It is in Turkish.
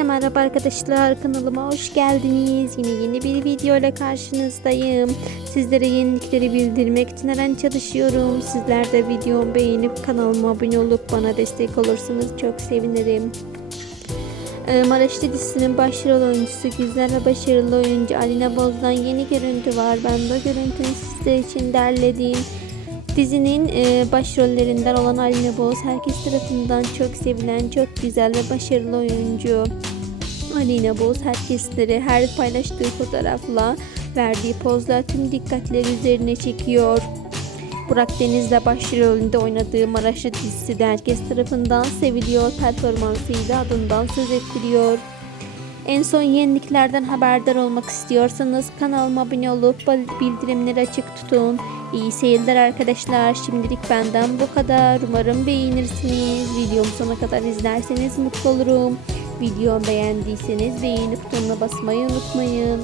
Herkese merhaba arkadaşlar kanalıma hoş geldiniz. Yine yeni bir video ile karşınızdayım. Sizlere yenilikleri bildirmek için her an çalışıyorum. Sizler de videomu beğenip kanalıma abone olup bana destek olursanız çok sevinirim. Ee, Maraşlı dizisinin başrol oyuncusu güzel ve başarılı oyuncu Alina Boz'dan yeni görüntü var. Ben o görüntünü sizler için derledim. Dizinin e, başrollerinden olan Alina Boz herkes tarafından çok sevilen, çok güzel ve başarılı oyuncu. Alina Boz herkesleri her paylaştığı fotoğrafla verdiği pozlar tüm dikkatleri üzerine çekiyor. Burak Deniz'le başrolünde oynadığı Maraşlı dizisi de herkes tarafından seviliyor. Performansıyla adından söz ettiriyor. En son yeniliklerden haberdar olmak istiyorsanız kanalıma abone olup bildirimleri açık tutun. İyi seyirler arkadaşlar. Şimdilik benden bu kadar. Umarım beğenirsiniz. Videomu sona kadar izlerseniz mutlu olurum. Videomu beğendiyseniz beğeni butonuna basmayı unutmayın.